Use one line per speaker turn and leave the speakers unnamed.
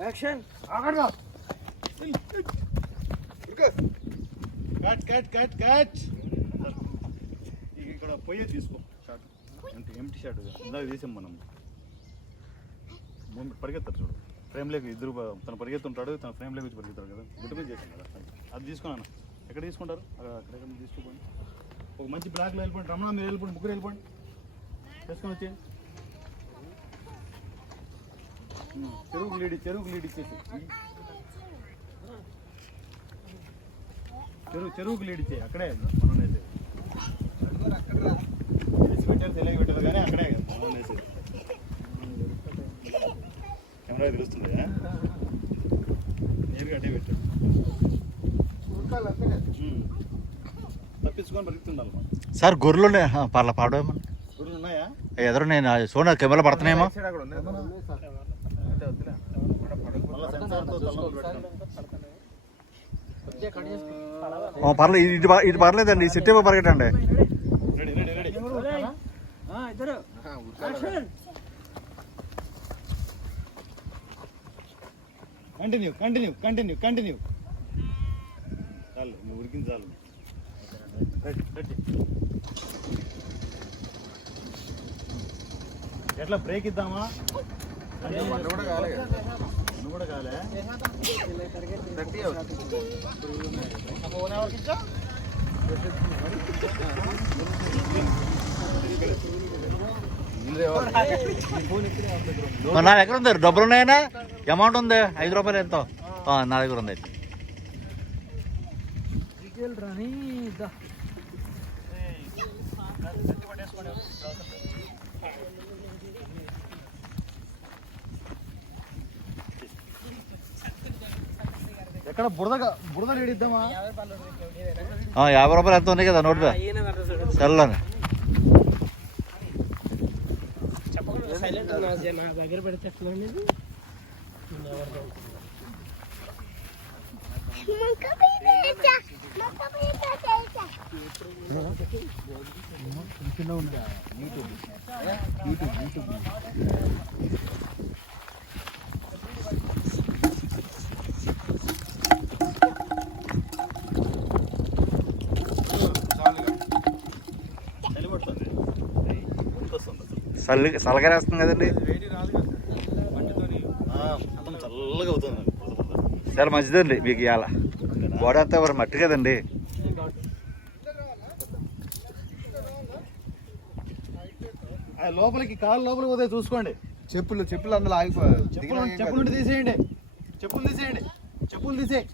Action
cut cut cut cut ఇక్కడ పొయ్యే తీసుకో షార్ట్ ఎంటీ ఎంటీ షార్ట్ ఇందాక తీసాం మనం ముందు పరిగెత్తారు చూడు ఫ్రేమ్లోకి ఇద్దరు బ- తను పరిగెత్తుంటాడు తన ఫ్రేమ్లోకి వచ్చి పరిగెత్తాడు కదా గుట్టు మీద చేసాం కదా అది తీసుకున్నాను ఎక్కడ తీసుకుంటారు. అక్కడ అక్కడ తీసుకోండి ఒక మంచి బ్లాక్లో వెళ్ళిపోండి. రమణ మీరు వెళ్ళిపోండి. ముగ్గురు వెళ్ళిపోండి. చేసుకొని వచ్చేయండి. చెరువుకు లీడ్ చెరువుకు లీడ్ ఇచ్చేసి. చెరువు చెరువుకు లీడ్ ఇచ్చే అక్కడే మనం వేసేది తెలిసి పెట్టారు తెలియక పెట్టారు కానీ అక్కడే మనం వేసేది కెమెరా తెలుస్తుంది? నేరుగా అట్టే పెట్టారు. తప్పించుకొని బతుకుతుండాలి మనం.
సార్ గొర్రెలు ఉన్నాయి. పర్ల పాడేమో
ఉన్నాయా?
ఎదురు నేను చూడ కెమెరా పడుతున్నాయేమో. పర్లేదు ఇది- ఇది ప- ఇది పర్లేదండి. ఈ city పరిగెట్టండి.
Action.
Continue continue continue continue చాలు ఉడికింది చాలు. ఎట్లా బ్రేక్ ఇద్దామా నువ్వు కూడా కాలే నువ్వు కూడా కాలే
ఓ, నా దగ్గర ఉంది డబ్బులు ఉన్నాయనా అమౌంట్ ఉంది ఐదు రూపాయలు ఎంతో ఆ, నా దగ్గర ఉంది
రాని దా
ఎక్కడ బురద బురద లేడిద్దామా
ఆ, యాభై రూపాయలు ఎంత ఉన్నాయి కదా నోట్ మీద సెల్లోనే
సైలెంట్ నా దగ్గర పెడితే ఎట్లా
చల్లి చల్లగారేస్తుంది కదండి. చాలా మంచిదండి మీకు ఇవాళ బాడీ అంతా మరి మట్టి కదండి.
ఆ లోపలికి కాలు లోపలికి పోతే చూసుకోండి.
చెప్పులు చెప్పులు అందులో ఆగిపోయారు
చెప్పులు చెప్పులు తీసేయండి. చెప్పులు తీసేయండి. చెప్పులు తీసేయి.